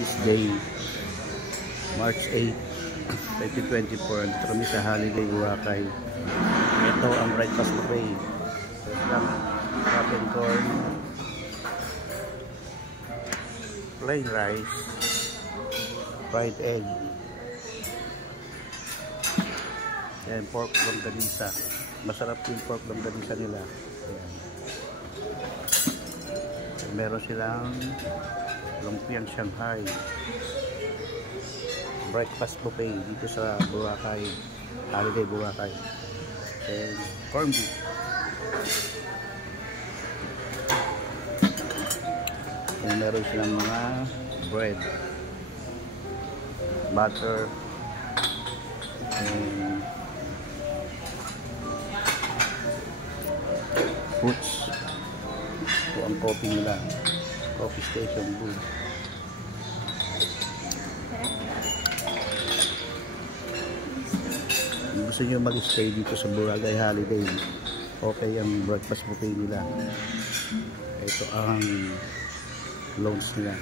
This day, March 8, 2024, andito kami sa Holiday Boracay. Ito ang breakfast buffet. Cotton corn, plain rice, fried egg, and pork longganisa. Masarap yung pork longganisa nila. Ayan. Meron silang lumpiang Shanghai. Breakfast buffet dito sa Boracay, Holiday Boracay. And corned beef. And meron silang mga bread, butter, and fruits. Ito ang coffee nila, coffee station food. Kung gusto nyo mag-stay dito sa Boracay Holiday, okay ang breakfast buffet nila. Ito ang lounge nila.